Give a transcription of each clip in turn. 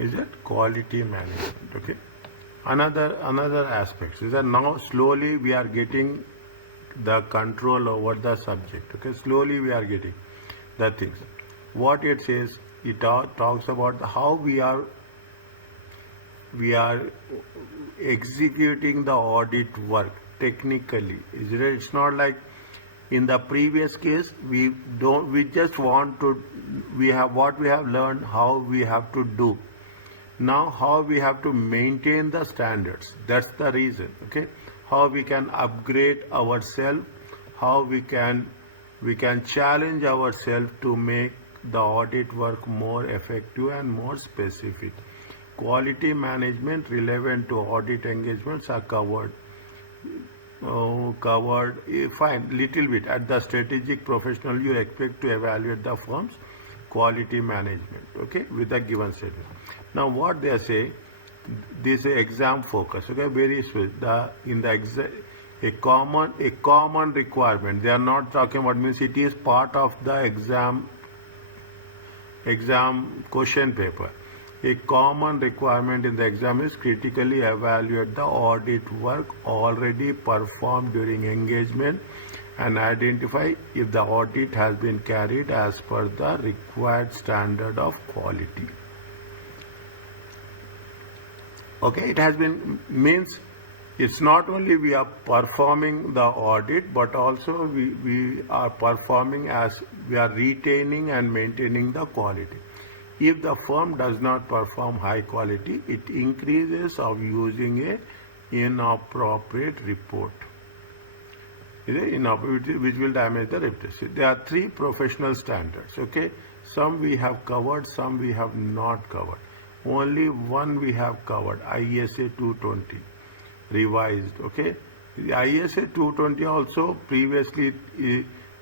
is that quality management. Okay. Another aspect is that now slowly we are getting the control over the subject. Okay, slowly we are getting the things. What it says, it talks about how we are executing the audit work technically. Is it? It's not like in the previous case we just want to, we have what we have learned, how we have to do. Now how we have to maintain the standards. That's the reason. Okay, how we can upgrade ourselves, how we can challenge ourselves to make the audit work more effective and more specific. Quality management relevant to audit engagements are covered fine, little bit. At the strategic professional, you expect to evaluate the firm's quality management, okay, with the given statement. Now what they say, this is exam focus, okay, very swift. A common requirement. They are not talking about, means it is part of the exam question paper. A common requirement in the exam is critically evaluate the audit work already performed during engagement and identify if the audit has been carried as per the required standard of quality. Okay, it has been, means it's not only we are performing the audit, but also we are performing as we are retaining and maintaining the quality. If the firm does not perform high quality, it increases of using a inappropriate report. Which will damage the reputation. There are 3 professional standards. Okay, some we have covered, some we have not covered. Only one we have covered, ISA 220 revised. Okay, the ISA 220 also previously.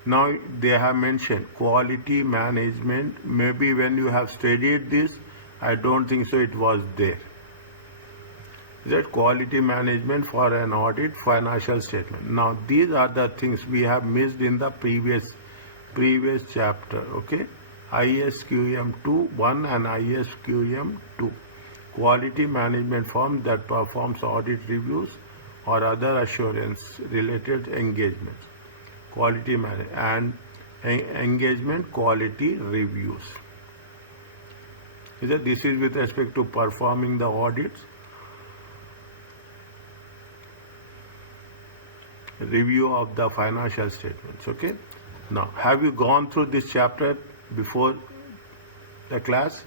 Now they have mentioned quality management. Maybe when you have studied this, I don't think so it was there. That quality management for an audit financial statement. Now these are the things we have missed in the previous chapter. Okay, ISQM 2.1 and ISQM 2. Quality management firm that performs audit reviews or other assurance related engagements. Quality management and engagement quality reviews. This is with respect to performing the audits. Review of the financial statements. Okay. Now, have you gone through this chapter before the class?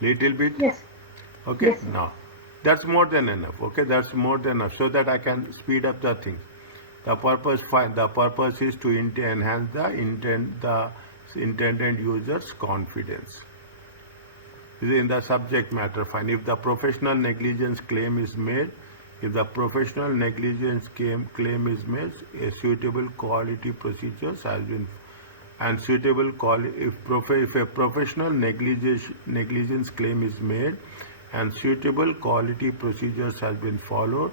Little bit? Yes. Okay. Yes. Now, that's more than enough. Okay, that's more than enough, so that I can speed up the things. The purpose, fine. The purpose is to enhance the intended user's confidence. In the subject matter, fine. If the professional negligence claim is made, a suitable quality procedures has been, and suitable if a professional negligence claim is made and suitable quality procedures has been followed,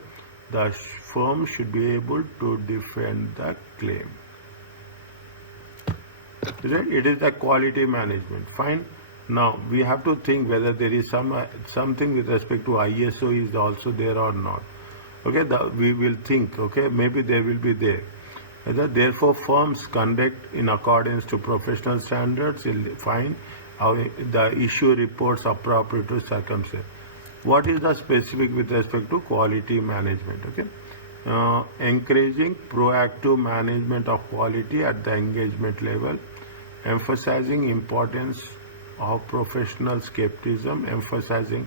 the firm should be able to defend the claim. It is the quality management. Fine. Now we have to think whether there is something with respect to ISO is also there or not. Okay, we will think. Okay, maybe there will be there. Therefore, firms conduct in accordance to professional standards. Fine. The issue reports appropriate to circumstance. What is the specific with respect to quality management? Okay, encouraging proactive management of quality at the engagement level, emphasizing importance of professional skepticism, emphasizing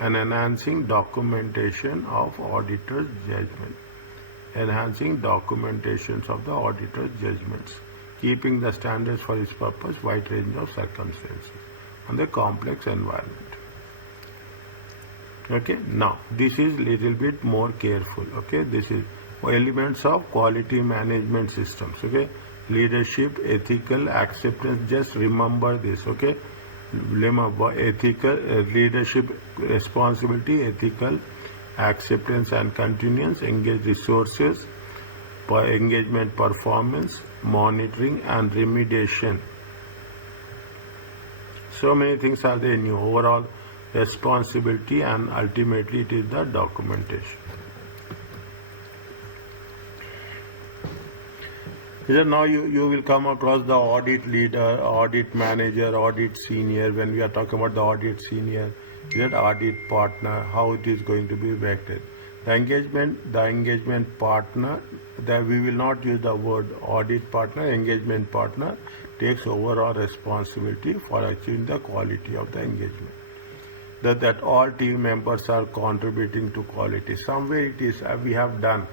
and enhancing documentation of auditor's judgment, enhancing documentations of the auditor's judgments, keeping the standards for its purpose, wide range of circumstances, and the complex environment. Okay, now this is little bit more careful. Okay, this is elements of quality management systems. Okay, leadership, ethical, acceptance. Just remember this. Okay, remember ethical, leadership, responsibility, ethical, acceptance and continuance, engage resources, engagement performance, monitoring and remediation. So many things are there in you. Overall responsibility, and ultimately it is the documentation. Now you will come across the audit leader, audit manager, audit senior. When we are talking about the audit senior, audit partner, how it is going to be vectored. The engagement partner, that we will not use the word audit partner. Engagement partner takes overall responsibility for achieving the quality of the engagement. That all team members are contributing to quality. Somewhere it is we have done.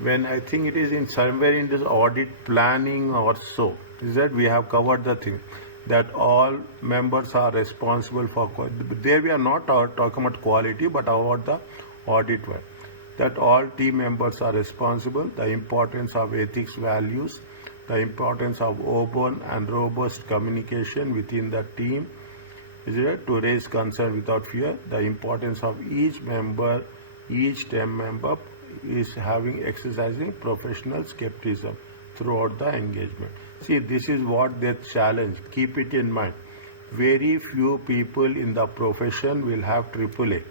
When I think it is in somewhere in this audit planning or so, is that we have covered the thing that all members are responsible for. There we are not talking about quality, but about the audit work. That all team members are responsible. The importance of ethics values, the importance of open and robust communication within the team, is it to raise concern without fear. The importance of each member, each team member is exercising professional skepticism throughout the engagement. See, this is what their challenge. Keep it in mind. Very few people in the profession will have AAA.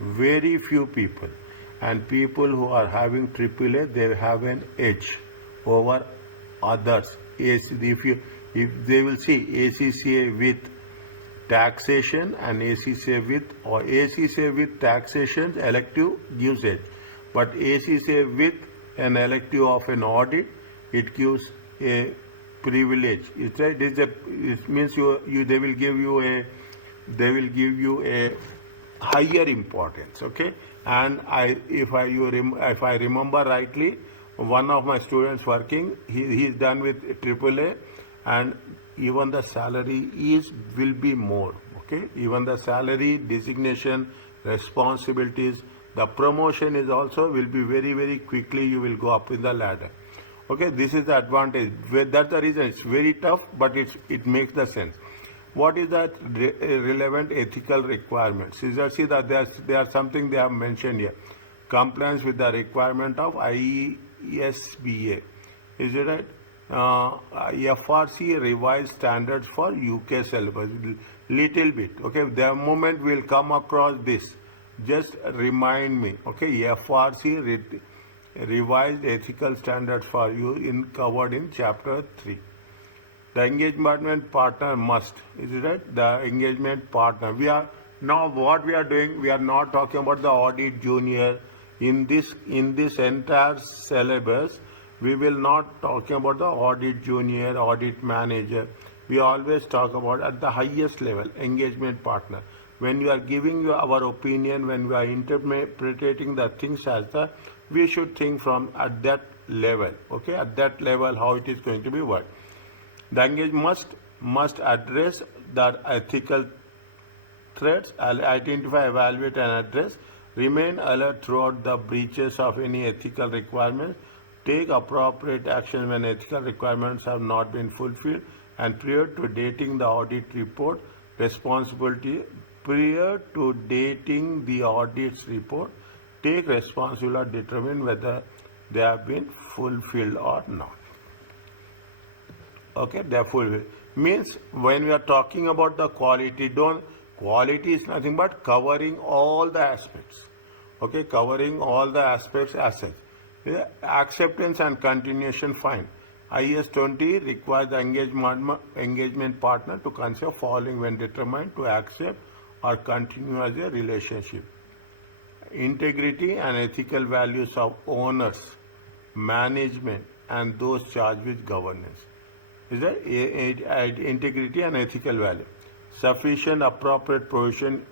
Very few people. And people who are having AAA, they have an edge over others. If they will see ACCA with taxation and ACCA with taxation elective gives edge. But ACCA with an elective of an audit, it gives a privilege. It means they will give you a higher importance. Okay, and if I remember rightly, one of my students working, he is done with AAA, and even the salary will be more. Okay, even the salary, designation, responsibilities. The promotion is also will be very, very quickly. You will go up in the ladder. Okay, this is the advantage. That's the reason it's very tough, but it makes the sense. What is that relevant ethical requirements? See that there are something they have mentioned here. Compliance with the requirement of IESBA. Is it right? FRC revised standards for UK syllabus. Little bit. Okay, the moment we'll come across this, just remind me. Okay, FRC revised ethical standards for you covered in chapter 3. The engagement partner must. Is it right? The engagement partner. What we are doing, we are not talking about the audit junior. In this entire syllabus, we will not talking about the audit junior, audit manager. We always talk about at the highest level, engagement partner. When we are giving you our opinion, when we are interpreting the things we should think from at that level. Okay, at that level, how it is going to be worked. The engagement must address the ethical threats, identify, evaluate, and address. Remain alert throughout the breaches of any ethical requirements. Take appropriate action when ethical requirements have not been fulfilled. And prior to dating the audit report, prior to dating the audit's report, take responsibility to determine whether they have been fulfilled or not. Okay, they are fulfilled. Means when we are talking about the quality, quality is nothing but covering all the aspects. Okay, covering all the aspects as such. Acceptance and continuation, fine. IS 20 requires the engagement partner to consider following when determined to accept or continue as a relationship. Integrity and ethical values of owners, management, and those charged with governance. Is that integrity and ethical value? Sufficient appropriate provision,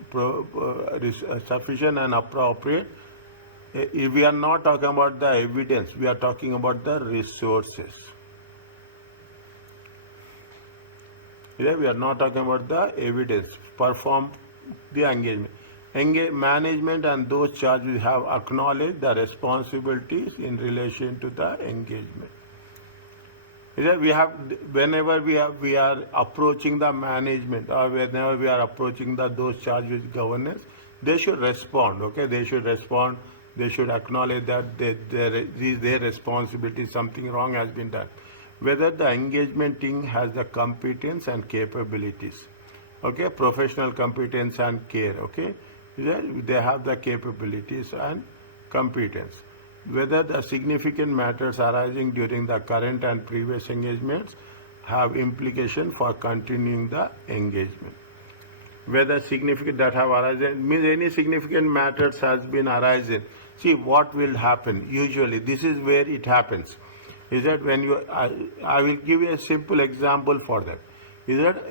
sufficient and appropriate. If we are not talking about the evidence, we are talking about the resources. Yeah, we are not talking about the evidence. Perform the engagement. Management and those charged have acknowledged the responsibilities in relation to the engagement. Whenever we are approaching the management or whenever we are approaching those charged with governance, they should respond. Okay, they should respond. They should acknowledge that their responsibility, something wrong has been done. Whether the engagement team has the competence and capabilities. okay, professional competence and care, okay, they have the capabilities and competence. Whether the significant matters arising during the current and previous engagements have implication for continuing the engagement. Whether significant that have arisen means any significant matters has been arisen. See what will happen usually. This is where it happens. Is that when you? I will give you a simple example for that. Is that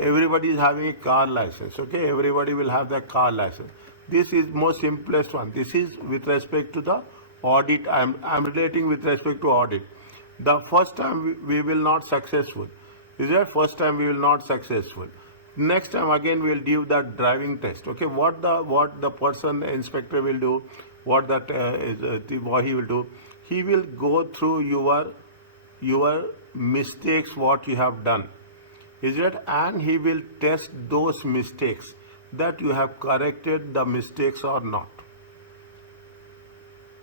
everybody is having a car license? Okay, everybody will have the car license. This is most simplest one. This is with respect to the audit. I'm relating with respect to audit. The first time we will not successful. Is that first time we will not successful. Next time again we will do that driving test. Okay, what the person the inspector will do, what he will do, he will go through your mistakes what you have done. Is it? And he will test those mistakes that you have corrected the mistakes or not.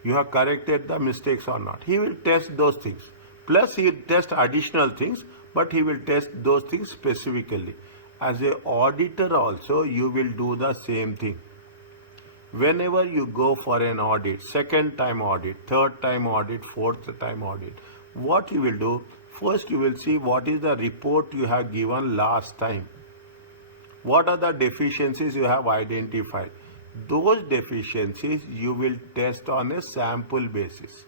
You have corrected the mistakes or not. He will test those things. Plus he will test additional things, but he will test those things specifically. As an auditor also, you will do the same thing. Whenever you go for an audit, second time audit, third time audit, fourth time audit, what you will do, first you will see what is the report you have given last time. What are the deficiencies you have identified? Those deficiencies you will test on a sample basis.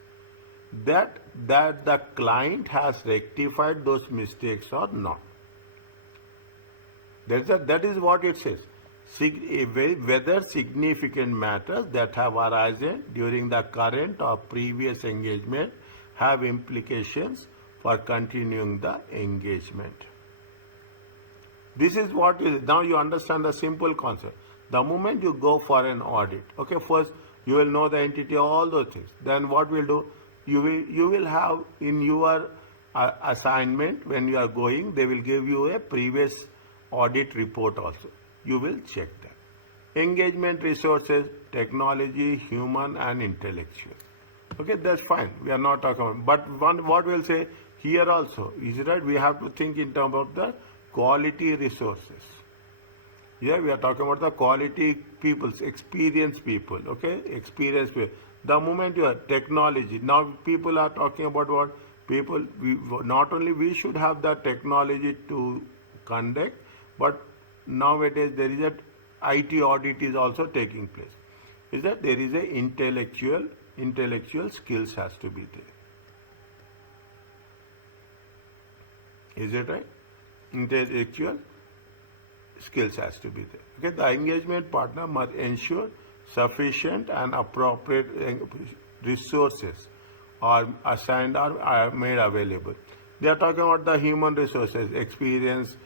That the client has rectified those mistakes or not. That is what it says. Whether significant matters that have arisen during the current or previous engagement have implications for continuing the engagement. This is what is, now you understand the simple concept. The moment you go for an audit, okay, first you will know the entity, all those things. Then what we'll do, you will have in your assignment when you are going, they will give you a previous audit report also. You will check that. Engagement resources, technology, human and intellectual. Okay, that's fine. We are not talking about. But what we'll say here also is right. We have to think in terms of the quality resources. Yeah, we are talking about the quality peoples, experienced people. Okay, experienced people. The moment you are technology, now people are talking about what people. Not only we should have the technology to conduct, but nowadays there is a IT audit is also taking place. Is that there is a intellectual skills has to be there. Is it right? Intellectual skills has to be there. Okay, the engagement partner must ensure sufficient and appropriate resources are assigned or are made available. They are talking about the human resources, experience,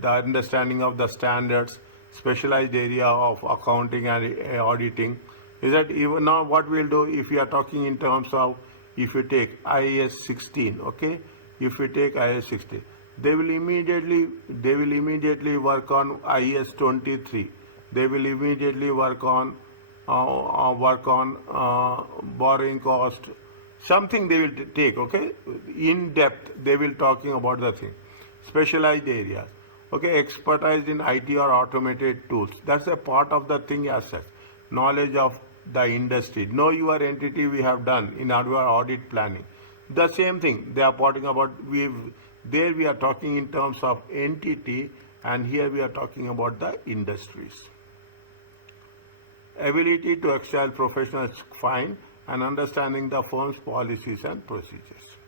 the understanding of the standards, specialized area of accounting and auditing. Is that even now what we'll do if we are talking in terms of if you take IAS 16, okay? If you take IAS 16, they will immediately work on IAS 23. They will immediately work on borrowing cost. Something they will take, okay? In depth, they will talking about the thing. Specialized areas. Okay, expertise in IT or automated tools. That's a part of the thing as such. Knowledge of the industry. Know your entity we have done in our audit planning. The same thing they are talking about. There we are talking in terms of entity, and here we are talking about the industries. Ability to excel professionals find and understanding the firm's policies and procedures.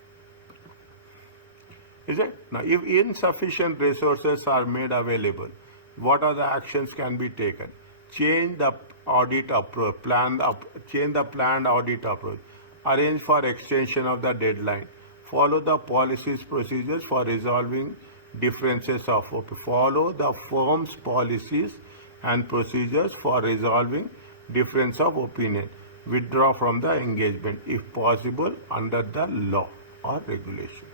Is it? Now, if insufficient resources are made available, what are the actions can be taken? Change the audit approach, change the planned audit approach, arrange for extension of the deadline, follow the policies, procedures for resolving differences of opinion, follow the firm's policies and procedures for resolving difference of opinion, withdraw from the engagement if possible under the law or regulation.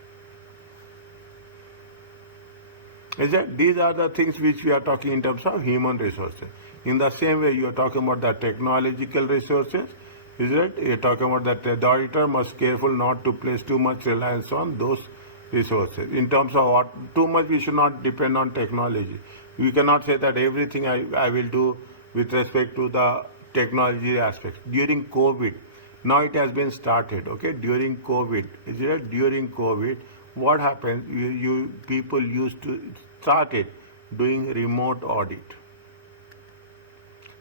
Is that these are the things which we are talking in terms of human resources. In the same way, you are talking about the technological resources. Is it? You are talking about that the auditor must careful not to place too much reliance on those resources. In terms of what, too much we should not depend on technology. We cannot say that everything I will do with respect to the technology aspects. During COVID, now it has been started, okay? During COVID, is it? During COVID, what happened? People used to started doing remote audit.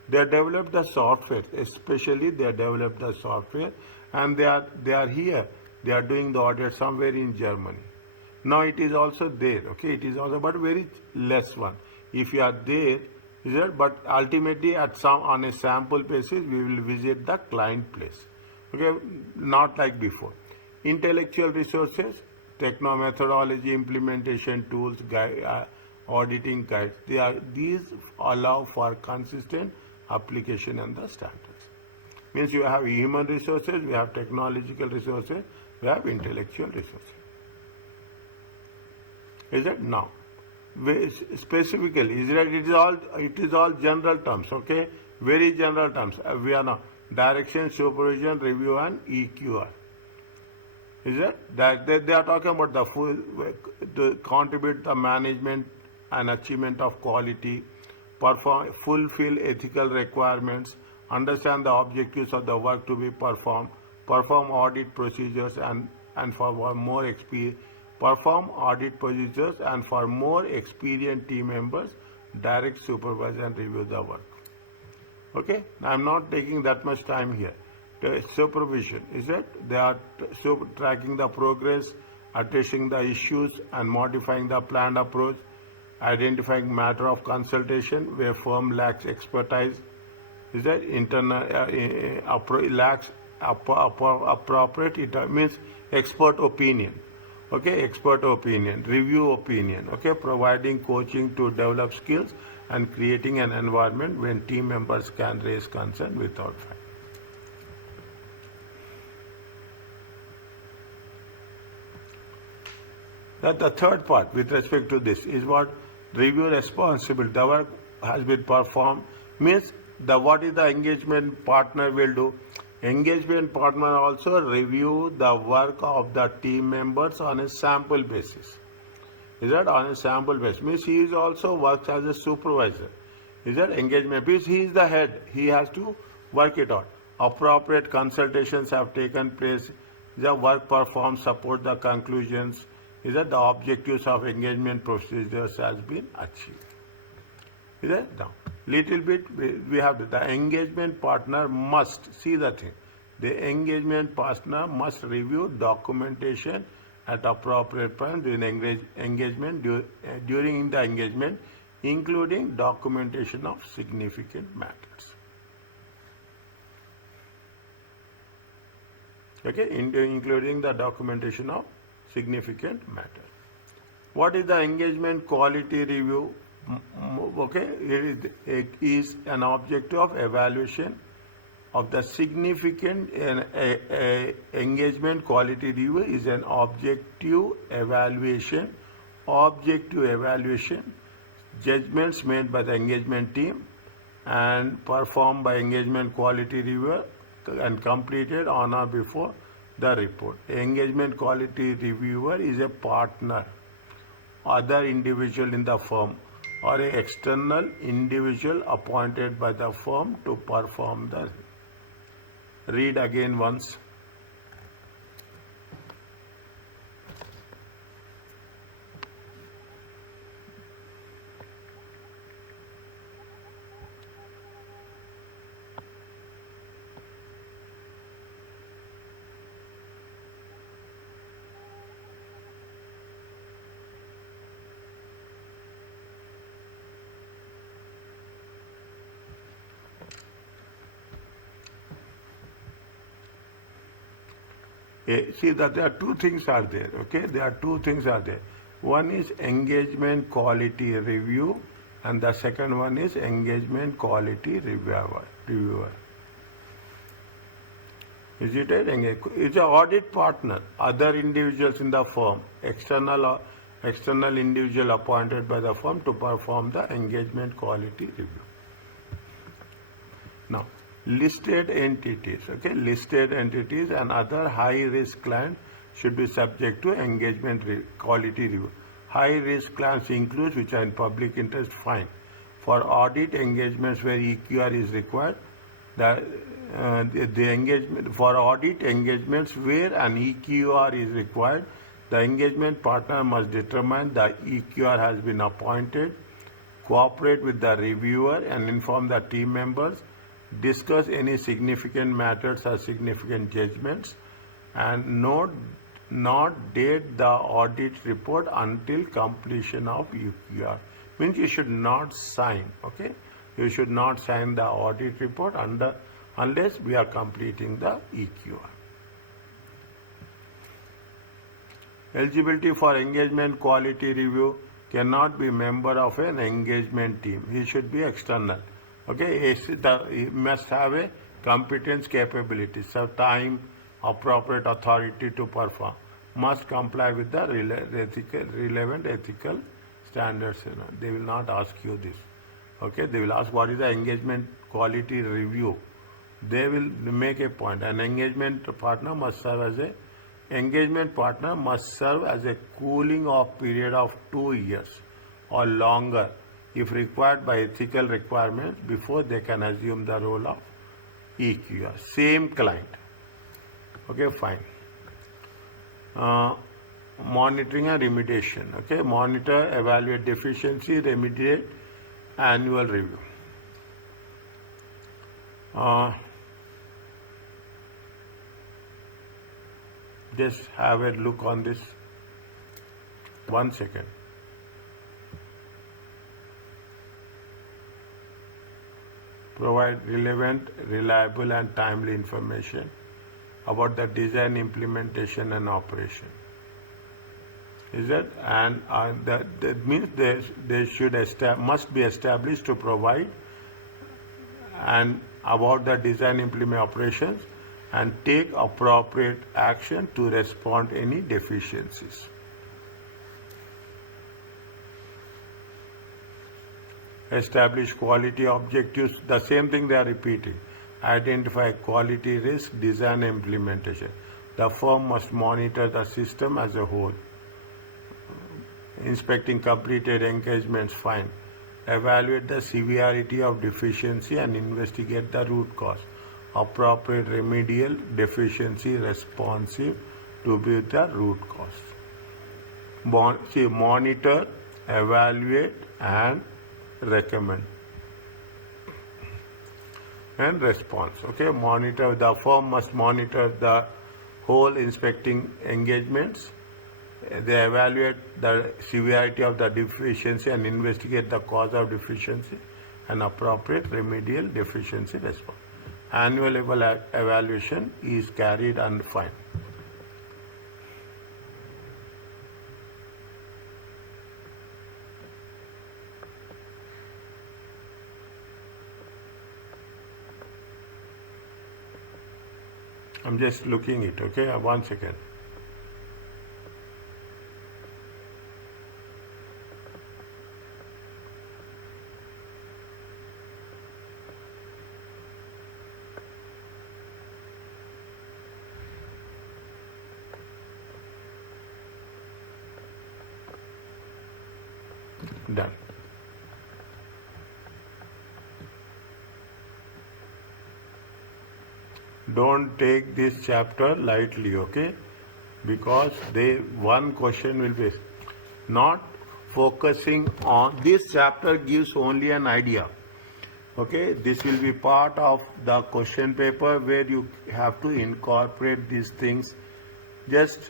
They developed the software, especially they developed the software, and they are here. They are doing the audit somewhere in Germany. Now it is also there, okay? It is also, but very less one. If you are there, is it? But ultimately, on a sample basis, we will visit the client place, okay? Not like before. Intellectual resources, techno methodology, implementation tools, auditing guides. These allow for consistent application and the standards. Means you have human resources, we have technological resources, we have intellectual resources. Is it? Now, specifically, is that it is all general terms, okay? Very general terms. We are now direction, supervision, review, and EQR. Is it? That they are talking about to contribute the management and achievement of quality, fulfill ethical requirements, understand the objectives of the work to be performed, perform audit procedures, and for more experience, perform audit procedures, and for more experienced team members, direct, supervise, and review the work. Okay, I am not taking that much time here. The supervision, is it? They are tracking the progress, addressing the issues, and modifying the planned approach, identifying matter of consultation where firm lacks expertise, is that lacks appropriate, it means expert opinion, okay, expert opinion, review opinion, okay, providing coaching to develop skills and creating an environment when team members can raise concern without fight. That the third part with respect to this is what review responsibility. The work has been performed means what is the engagement partner will do. Engagement partner also review the work of the team members on a sample basis. Is that on a sample basis? Means he is also works as a supervisor. Is that engagement? Because he is the head. He has to work it out. Appropriate consultations have taken place. The work performed support the conclusions. Is that the objectives of engagement procedures has been achieved. Is that now? Little bit we have the engagement partner must see the thing. The engagement partner must review documentation at appropriate point during engagement, during the engagement, including documentation of significant matters. Okay, including the documentation of significant matter. What is the engagement quality review? Okay, it is an objective of evaluation of the significant engagement quality review is an objective evaluation, judgments made by the engagement team and performed by engagement quality reviewer and completed on or before the report. Engagement quality reviewer is a partner, other individual in the firm, or an external individual appointed by the firm to perform the. Read again once. See that there are two things are there, okay? There are two things are there. One is engagement quality review and the second one is engagement quality reviewer. Is it it's an audit partner, other individuals in the firm, external individual appointed by the firm to perform the engagement quality review. Now, listed entities, okay, listed entities and other high risk clients should be subject to engagement quality review. High risk clients includes which are in public interest, fine. For audit engagements where EQR is required, the engagement for audit engagements where an EQR is required, the engagement partner must determine the EQR has been appointed, cooperate with the reviewer and inform the team members, discuss any significant matters or significant judgments, and not date the audit report until completion of EQR. Means you should not sign, okay? You should not sign the audit report unless we are completing the EQR. Eligibility for engagement quality review cannot be member of an engagement team. He should be external. Okay, he must have a competence capability, so time, appropriate authority to perform, must comply with the relevant ethical standards. They will not ask you this. Okay, they will ask what is the engagement quality review. They will make a point. An engagement partner must serve as a cooling off period of 2 years or longer if required by ethical requirements before they can assume the role of EQR. Same client. Okay, fine. Monitoring and remediation. Okay, monitor, evaluate deficiency, remediate, annual review. Just have a look on this. 1 second. Provide relevant, reliable and timely information about the design, implementation and operation. Is that? And that means they must be established to provide and about the design, implement operations and take appropriate action to respond any deficiencies. Establish quality objectives, the same thing they are repeating. Identify quality risk, design, implementation. The firm must monitor the system as a whole. Inspecting completed engagements, fine. Evaluate the severity of deficiency and investigate the root cause. Appropriate remedial deficiency responsive to be the root cause. Monitor, evaluate and recommend and response. Okay, monitor, the firm must monitor the whole inspecting engagements. They evaluate the severity of the deficiency and investigate the cause of deficiency and appropriate remedial deficiency response. Annual evaluation is carried and fine. I'm just looking it, okay? 1 second. Done. Don't take this chapter lightly, okay? Because one question will be not focusing on this chapter gives only an idea. Okay, this will be part of the question paper where you have to incorporate these things just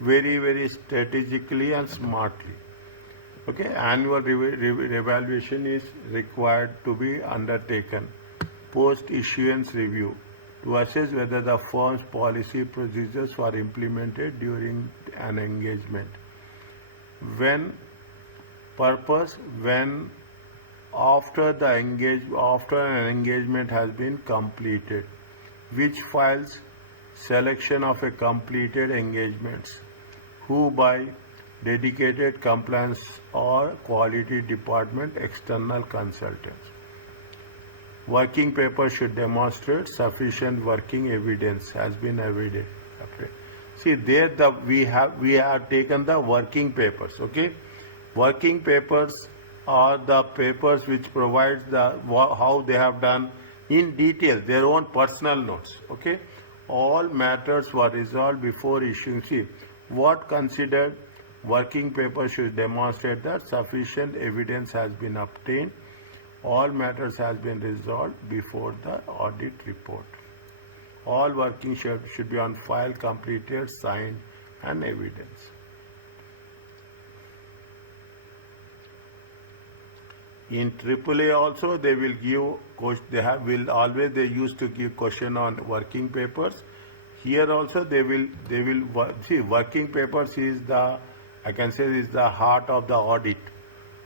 very, very strategically and smartly. Okay, annual evaluation is required to be undertaken. Post-issuance review to assess whether the firm's policy procedures were implemented during an engagement. When after an engagement has been completed, which files selection of a completed engagements, who by dedicated compliance or quality department external consultants. Working paper should demonstrate sufficient working evidence has been evident. Okay. See there we have taken the working papers. Okay, working papers are the papers which provides the how they have done in detail their own personal notes. Okay, all matters were resolved before issuing. See, what considered working paper should demonstrate that sufficient evidence has been obtained. All matters has been resolved before the audit report. All working should be on file, completed, signed, and evidence. In AAA also they will give, they used to give question on working papers. Here also they will see working papers is the, I can say, is the heart of the audit.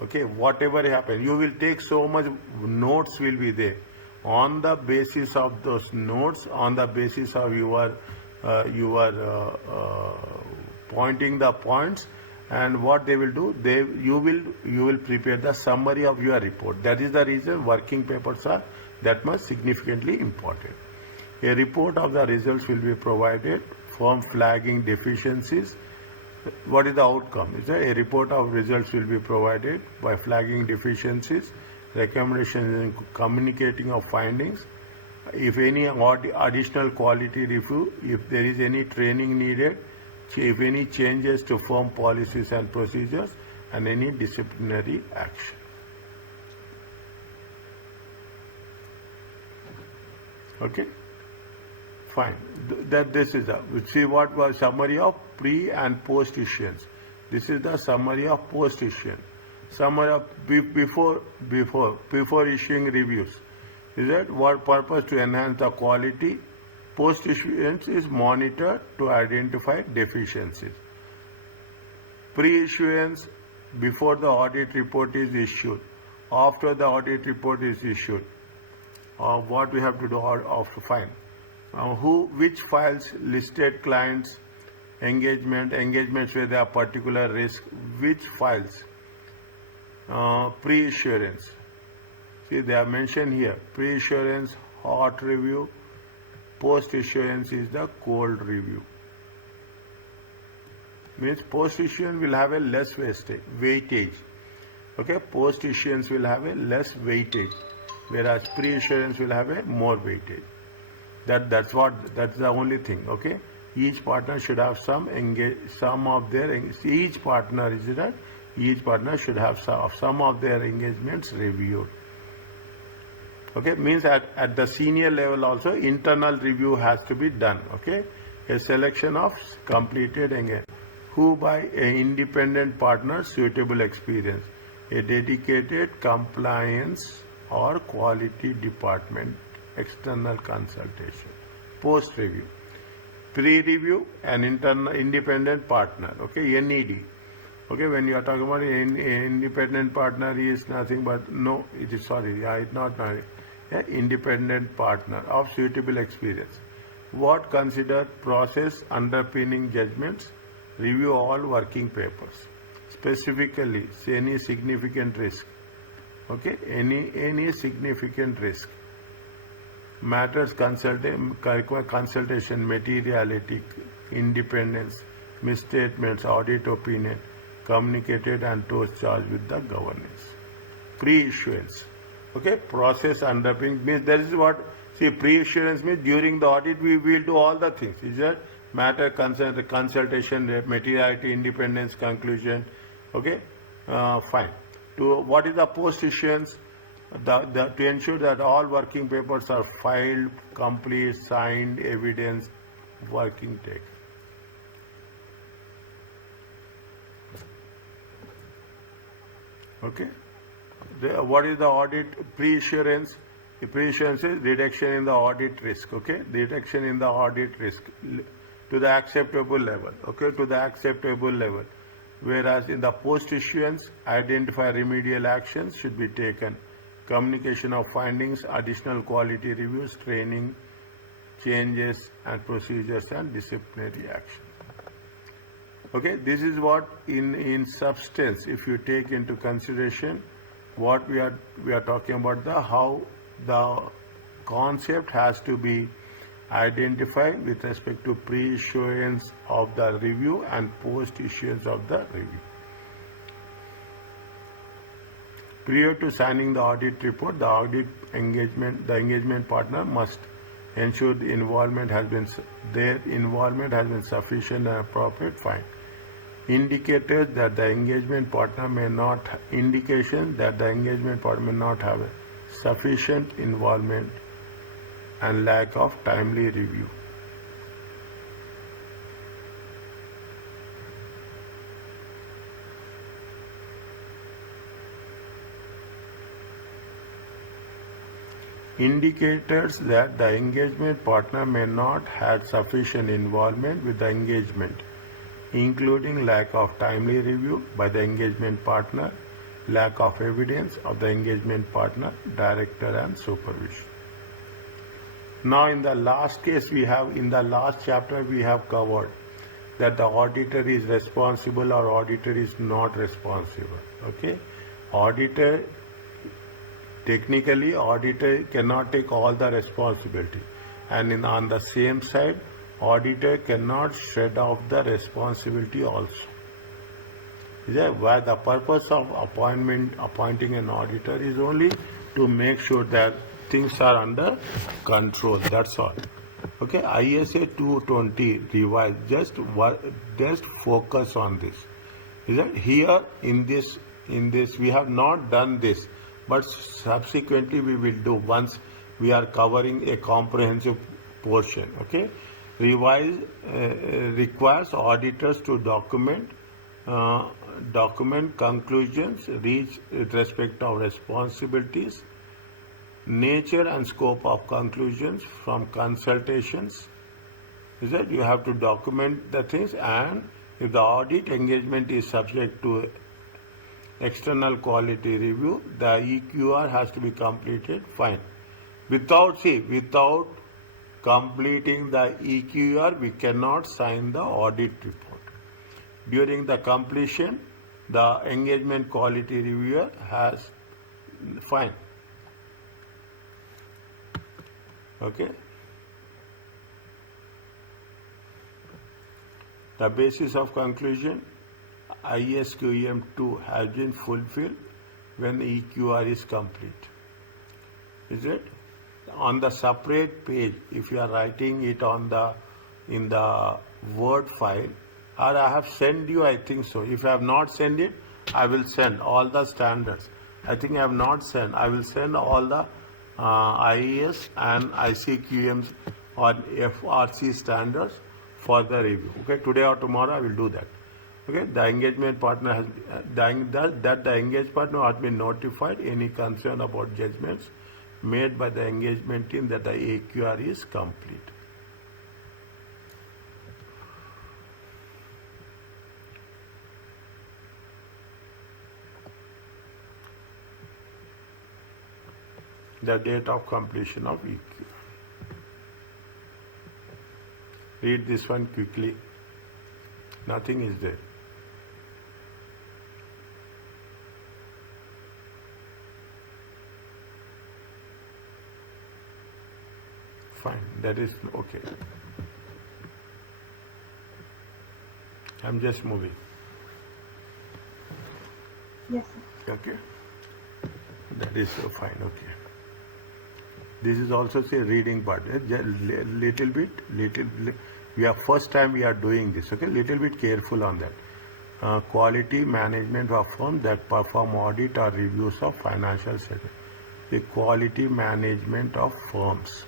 Okay, whatever happens, you will take so much notes will be there. On the basis of those notes, on the basis of your pointing the points, and what they will do, you will prepare the summary of your report. That is the reason working papers are that much significantly important. A report of the results will be provided from flagging deficiencies. What is the outcome? Is that a report of results will be provided by flagging deficiencies, recommendations in communicating of findings, if any additional quality review, if there is any training needed, if any changes to firm policies and procedures, and any disciplinary action. Okay, fine. This is see what was summary of pre and post issuance. This is the summary of post issuance. Summary of before issuing reviews. Is that what purpose? To enhance the quality. Post issuance is monitored to identify deficiencies. Pre issuance, before the audit report is issued. After the audit report is issued, what we have to do after fine. Which files listed clients engagements where there are particular risk, which files. Pre-issuance. See, they are mentioned here. Pre-issuance, hot review. Post-issuance is the cold review. Means post-issuance will have a less weightage. Okay, post-issuance will have a less weightage, whereas pre-issuance will have a more weightage. That's the only thing. Okay, each partner should have each partner should have some of their engagements reviewed. Okay, means at the senior level also internal review has to be done. Okay, a selection of completed engagement, who by an independent partner suitable experience, a dedicated compliance or quality department, external consultation. Post review, pre-review, an internal independent partner. Okay, NED. Okay, when you are talking about an independent partner, he is nothing but independent partner of suitable experience. What consider process underpinning judgments, review all working papers. Specifically, say any significant risk. Okay, any significant risk. Matters consultation, materiality, independence, misstatements, audit opinion, communicated and toast charged with the governance. Pre-issuance. Okay, process underpinning means that is what, see, pre-issuance means during the audit we will do all the things. Is that matter consultation, materiality, independence, conclusion. Okay, fine. What is the post-issuance? To ensure that all working papers are filed, complete, signed, evidence, working take. Okay. What is the audit pre-issuance? The pre-issuance is reduction in the audit risk. Okay, reduction in the audit risk to the acceptable level. Okay, to the acceptable level. Whereas in the post-issuance, identify remedial actions should be taken. Communication of findings, additional quality reviews, training, changes and procedures and disciplinary action. Okay, this is what in substance, if you take into consideration what we are talking about, how the concept has to be identify with respect to pre-issuance of the review and post-issuance of the review. Prior to signing the audit report, the engagement partner must ensure their involvement has been sufficient and appropriate. Fine. Indications that the engagement partner may not have a sufficient involvement and lack of timely review. Indicators that the engagement partner may not have sufficient involvement with the engagement, including lack of timely review by the engagement partner, lack of evidence of the engagement partner, director and supervision. Now in the last chapter we have covered that the auditor is responsible or auditor is not responsible. Okay, technically auditor cannot take all the responsibility, and on the same side auditor cannot shed off the responsibility also. Why the purpose of appointing an auditor is only to make sure that things are under control. That's all. Okay, ISA 220 revised. Just focus on this. Here in this we have not done this, but subsequently we will do once we are covering a comprehensive portion. Okay, revise requires auditors to document conclusions reached with respect of responsibilities, nature and scope of conclusions from consultations. You have to document the things, and if the audit engagement is subject to external quality review, the EQR has to be completed. Fine. Without completing the EQR, we cannot sign the audit report. During the completion, the engagement quality reviewer has fine. Okay. The basis of conclusion, ISQM 2 has been fulfilled when EQR is complete. Is it? On the separate page, if you are writing it in the Word file, or I have sent you, I think so. If I have not sent it, I will send all the standards. I think I have not sent. I will send all the IAS and ICQMs or FRC standards for the review. Okay, today or tomorrow I will do that. Okay, the engagement partner has the engaged partner has been notified any concern about judgments made by the engagement team that the AQR is complete. The date of completion of EQ. Read this one quickly. Nothing is there. Fine, that is okay. I'm just moving. Yes, sir. Okay, that is fine. Okay. This is also say reading part. Little bit. We are first time we are doing this. Okay, little bit careful on that. Quality management of firms that perform audit or reviews of financial statements. The quality management of firms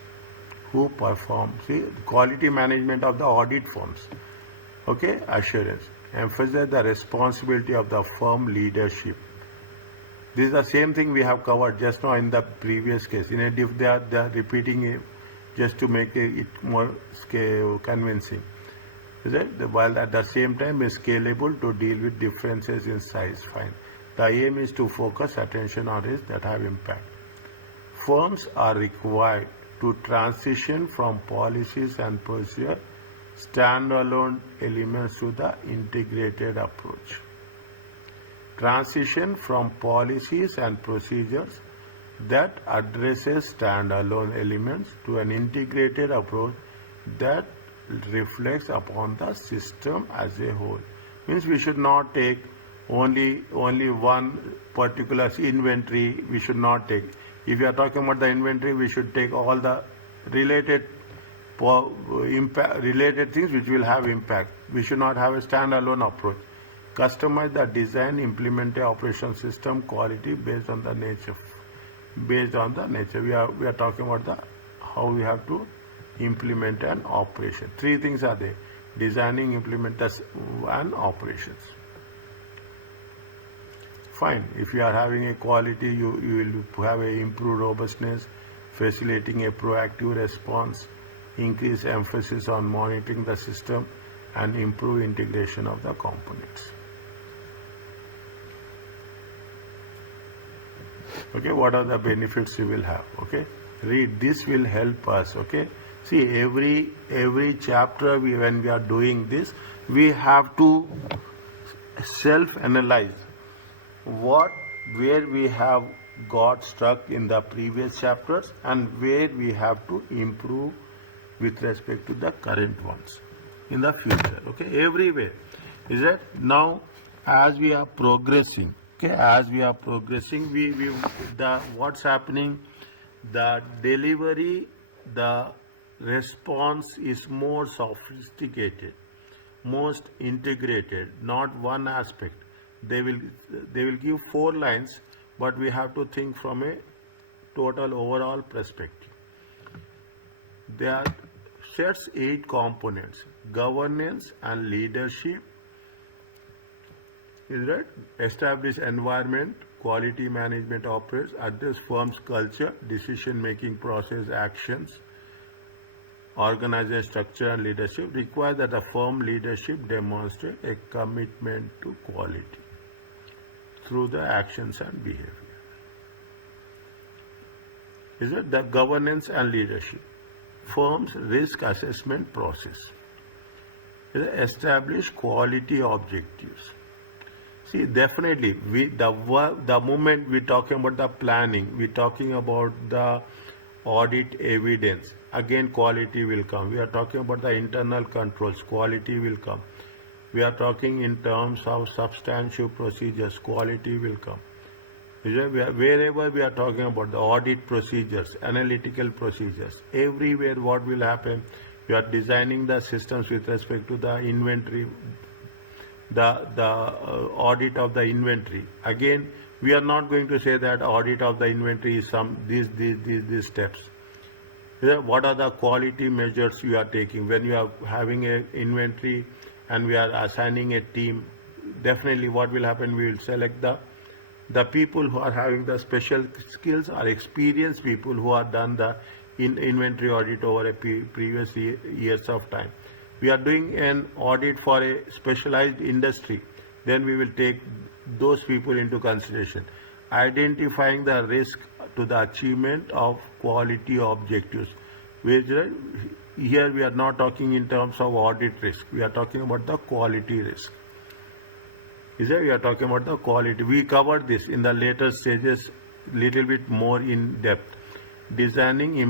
who perform. See, quality management of the audit firms. Okay, assurance. Emphasize the responsibility of the firm leadership. This is the same thing we have covered just now in the previous case. In a diff, they are repeating it just to make it more convincing. Is it? While at the same time is scalable to deal with differences in size. Fine. The aim is to focus attention on risks that have impact. Firms are required to transition from policies and procedure standalone elements to the integrated approach. Transition from policies and procedures that addresses standalone elements to an integrated approach that reflects upon the system as a whole. Means we should not take only one particular inventory. We should not take. If we are talking about the inventory, we should take all the related related things which will have impact. We should not have a standalone approach. Customize the design, implement a operation system quality based on the nature. Based on the nature, we are talking about the how we have to implement an operation. Three things are there: designing, implement, and operations. Fine. If you are having a quality, you will have a improved robustness, facilitating a proactive response, increase emphasis on monitoring the system, and improve integration of the components. Okay, what are the benefits you will have? Okay, read. This will help us. Okay, see every chapter when we are doing this, we have to self-analyze where we have got stuck in the previous chapters and where we have to improve with respect to the current ones in the future. Okay, everywhere. Is that now as we are progressing? Okay, as we are progressing, what's happening? The delivery, the response is more sophisticated, most integrated, not one aspect. They will give 4 lines, but we have to think from a total overall perspective. There sets 8 components: governance and leadership. Is that establish environment, quality management operates, address firm's culture, decision making process, actions, organization structure and leadership. Require that the firm leadership demonstrate a commitment to quality through the actions and behavior. Is it the governance and leadership? Firm's risk assessment process. Is it establish quality objectives. See, definitely, the moment we're talking about the planning, we're talking about the audit evidence, again quality will come. We are talking about the internal controls, quality will come. We are talking in terms of substantive procedures, quality will come. Wherever we are talking about the audit procedures, analytical procedures, everywhere what will happen, we are designing the systems with respect to the inventory, the audit of the inventory. Again, we are not going to say that audit of the inventory is these steps. What are the quality measures you are taking when you are having an inventory and we are assigning a team? Definitely what will happen, we will select the people who are having the special skills or experienced people who are done the inventory audit over a previous years of time. We are doing an audit for a specialized industry, then we will take those people into consideration. Identifying the risk to the achievement of quality objectives. Here we are not talking in terms of audit risk, we are talking about the quality risk. We are talking about the quality. We covered this in the later stages little bit more in depth. Designing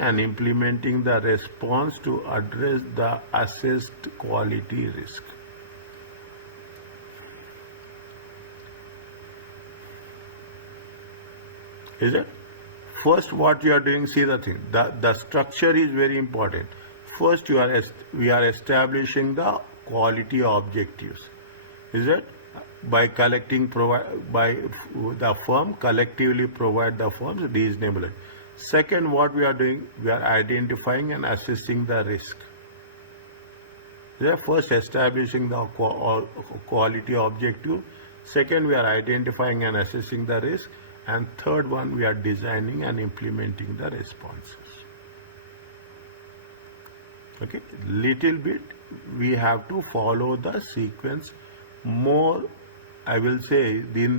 and implementing the response to address the assessed quality risk. Is it? First what you are doing, see the thing, the structure is very important. First we are establishing the quality objectives. Is it? By the firm collectively provide the firms reasonably. Second, what we are doing, we are identifying and assessing the risk. First, establishing the quality objective. Second, we are identifying and assessing the risk. And third one, we are designing and implementing the responses. Okay, little bit we have to follow the sequence more. I will say in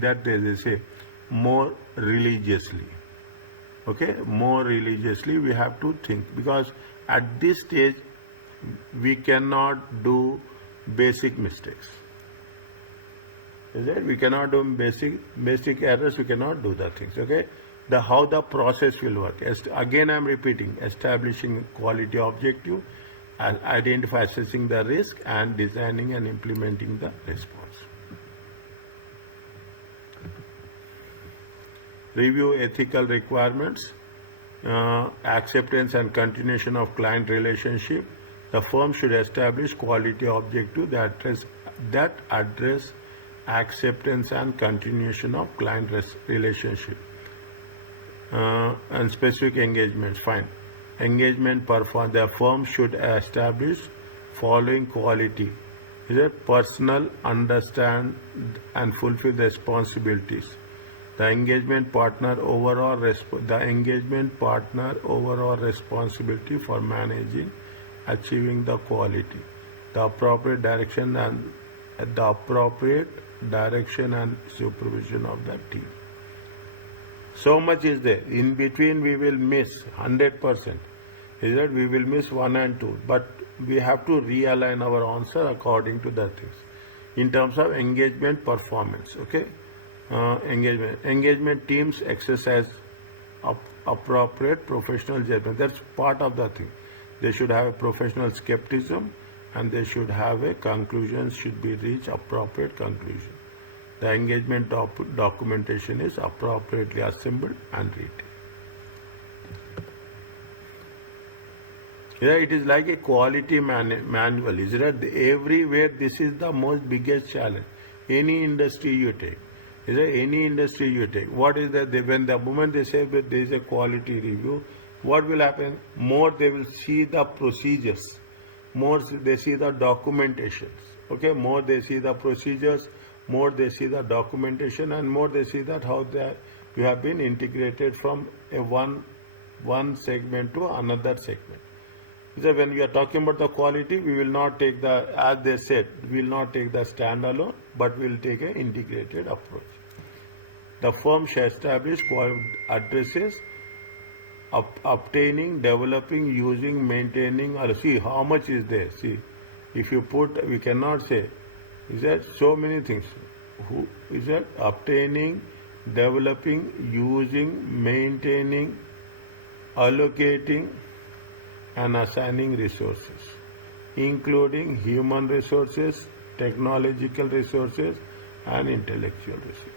that they say more religiously. Okay, more religiously we have to think, because at this stage we cannot do basic mistakes. Is it? We cannot do basic errors. We cannot do the things. Okay. How the process will work. Again, I am repeating: establishing quality objective, and identify, assessing the risk, and designing and implementing the response. Review ethical requirements, acceptance and continuation of client relationship. The firm should establish quality objectives that address acceptance and continuation of client relationship. And specific engagements. Fine. Engagement perform. The firm should establish following quality: is it personal, understand and fulfill the responsibilities. The engagement partner overall responsibility for managing, achieving the quality, the appropriate direction and supervision of the team. So much is there. In between we will miss 100%. Is that we will miss 1 and 2. But we have to realign our answer according to the things. In terms of engagement performance, okay? Engagement teams exercise appropriate professional judgment. That's part of the thing. They should have a professional skepticism and they should have a conclusion, should be reached appropriate conclusion. The engagement documentation is appropriately assembled and written. Yeah, it is like a quality manual. Is that everywhere? This is the most biggest challenge. Any industry you take. Is there any industry you take? What is that? When the moment they say that there is a quality review, what will happen? More they will see the procedures, more they see the documentations. Okay, more they see the procedures, more they see the documentation, and more they see that how you have been integrated from one segment to another segment. So when we are talking about the quality, we will not take as they said, we will not take the standalone, but we will take an integrated approach. The firm shall establish addresses, obtaining, developing, using, maintaining, or see how much is there. See, if you put, we cannot say, is that so many things. Who is that? Obtaining, developing, using, maintaining, allocating, and assigning resources, including human resources, technological resources, and intellectual resources.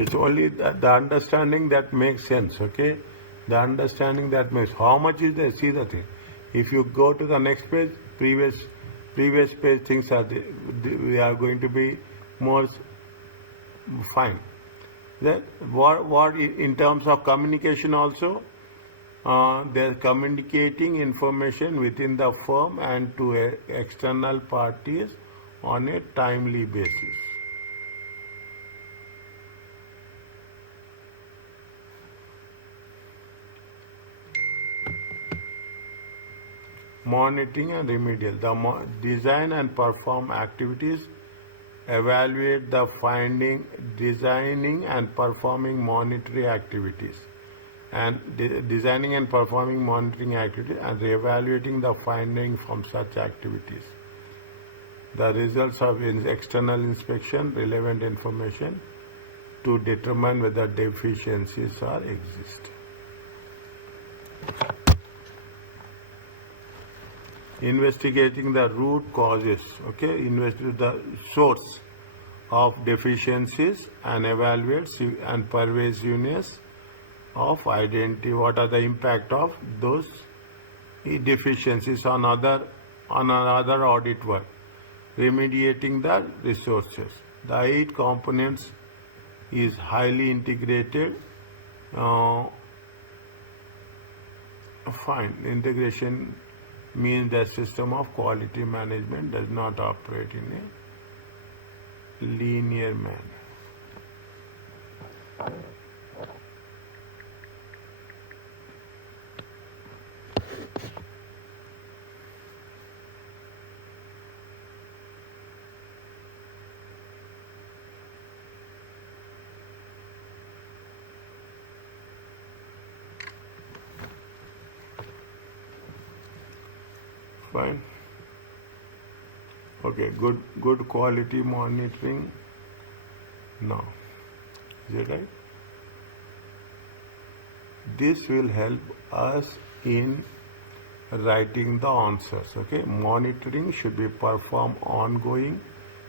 It's only the understanding that makes sense, okay? The understanding that makes, how much is there? See the thing. If you go to the next page, previous page, things are there. We are going to be more fine. Then what in terms of communication also, they're communicating information within the firm and to external parties on a timely basis. Monitoring and remedial. The design and perform activities, evaluate the finding, designing and performing monitoring activities, and designing and performing monitoring activities and evaluating the finding from such activities. The results of external inspection, relevant information to determine whether deficiencies are exist. Investigating the root causes, okay, investigate the source of deficiencies and evaluate and pervasiveness of identity. What are the impact of those deficiencies on another audit work? Remediating the resources. The 8 components is highly integrated. Fine, integration means the system of quality management does not operate in a linear manner. Fine. Okay, good quality monitoring. Now, is it right? This will help us in writing the answers. Okay, monitoring should be performed ongoing,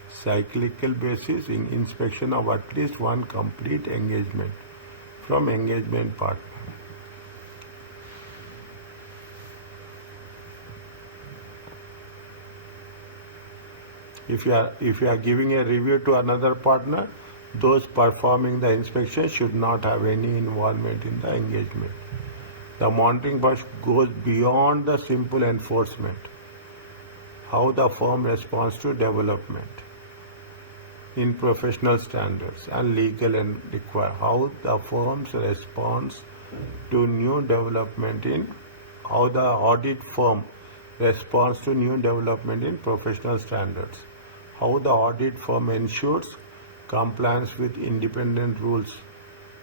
cyclical basis in inspection of at least one complete engagement from engagement partner. If you are giving a review to another partner, those performing the inspection should not have any involvement in the engagement. The monitoring part goes beyond the simple enforcement. How the firm responds to development in professional standards and legal and require. How the firm's response to new development in how the audit firm responds to new development in professional standards. How the audit firm ensures compliance with independent rules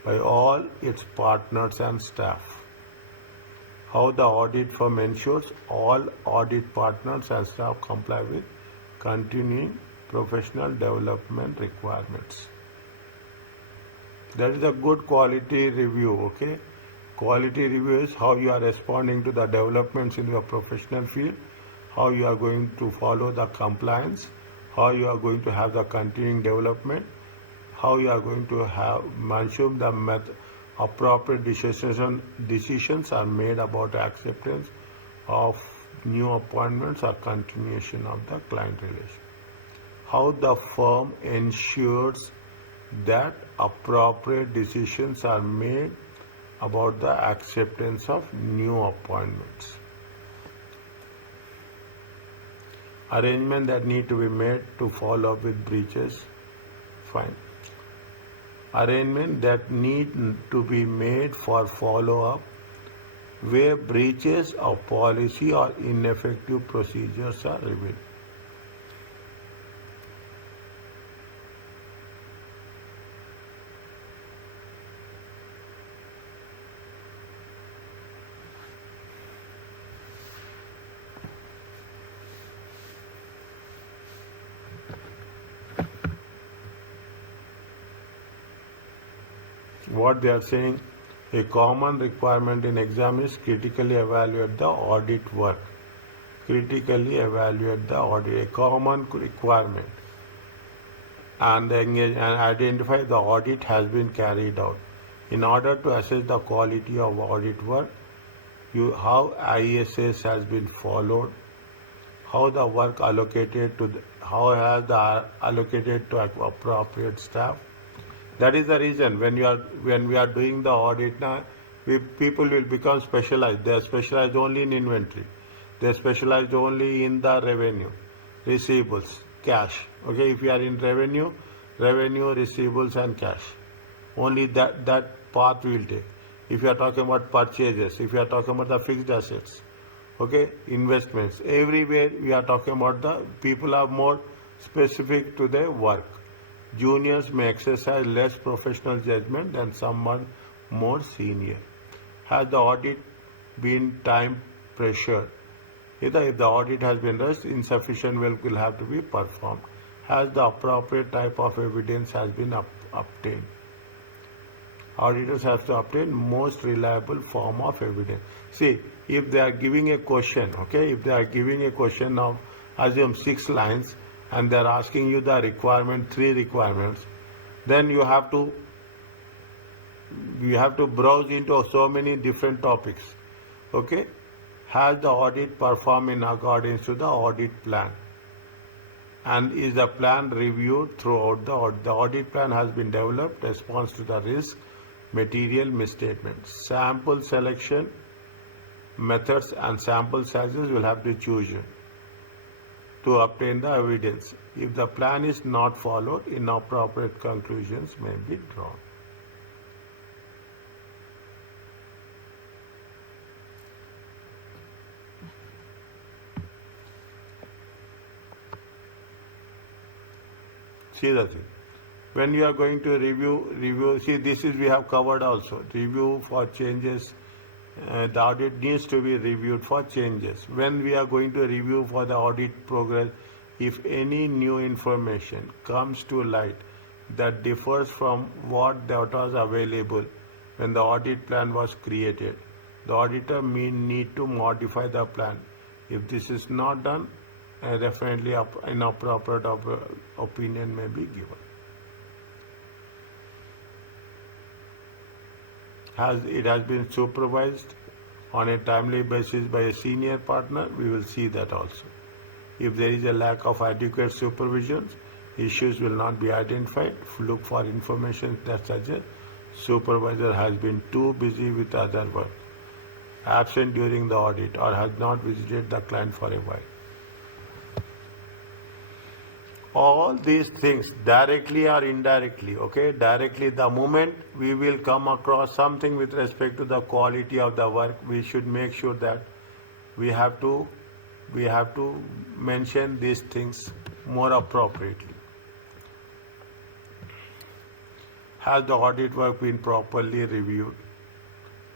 by all its partners and staff. How the audit firm ensures all audit partners and staff comply with continuing professional development requirements. That is a good quality review, okay? Quality review is how you are responding to the developments in your professional field, how you are going to follow the compliance, how you are going to have the continuing development, how you are going to have ensure the appropriate decisions are made about acceptance of new appointments or continuation of the client relation. How the firm ensures that appropriate decisions are made about the acceptance of new appointments. Arrangement that need to be made to follow up with breaches. Fine. Arrangement that need to be made for follow-up where breaches of policy or ineffective procedures are revealed. What they are saying, a common requirement in exam is critically evaluate the audit work. Critically evaluate the audit, a common requirement, and identify the audit has been carried out. In order to assess the quality of audit work, how ISS has been followed, how the work allocated to how has the allocated to appropriate staff. That is the reason when we are doing the audit now, people will become specialized. They are specialized only in inventory. They are specialized only in the revenue, receivables, cash. Okay, if you are in revenue, receivables and cash. Only that path we will take. If you are talking about purchases, if you are talking about the fixed assets, okay, investments, everywhere we are talking about the people are more specific to their work. Juniors may exercise less professional judgment than someone more senior. Has the audit been time pressured? If the audit has been rushed, insufficient work will have to be performed. Has the appropriate type of evidence has been obtained? Auditors have to obtain most reliable form of evidence. See, if they are giving a question, okay, if they are giving a question of, assume 6 lines, and they are asking you the 3 requirements, then you have to browse into so many different topics. Okay, has the audit performed in accordance to the audit plan, and is the plan reviewed throughout the audit? The audit plan has been developed response to the risk material misstatements. Sample selection methods and sample sizes will have to choose to obtain the evidence. If the plan is not followed, inappropriate conclusions may be drawn. See the thing. When you are going to review, see this is we have covered also. Review for changes, the audit needs to be reviewed for changes. When we are going to review for the audit progress, if any new information comes to light that differs from what that was available when the audit plan was created, the auditor may need to modify the plan. If this is not done, definitely inappropriate opinion may be given. It has been supervised on a timely basis by a senior partner, we will see that also. If there is a lack of adequate supervision, issues will not be identified. Look for information that suggests supervisor has been too busy with other work, absent during the audit, or has not visited the client for a while. All these things, directly or indirectly, okay? Directly, the moment we will come across something with respect to the quality of the work, we should make sure that we have to mention these things more appropriately. Has the audit work been properly reviewed?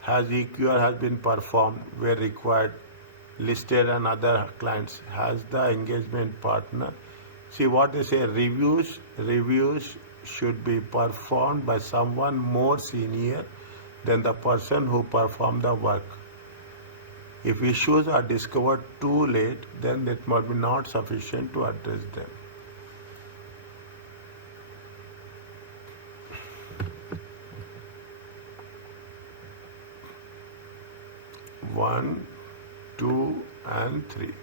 Has EQR has been performed where required, listed and other clients? Has the engagement partner? See what they say, reviews should be performed by someone more senior than the person who performed the work. If issues are discovered too late, then it might be not sufficient to address them. One, two, and three.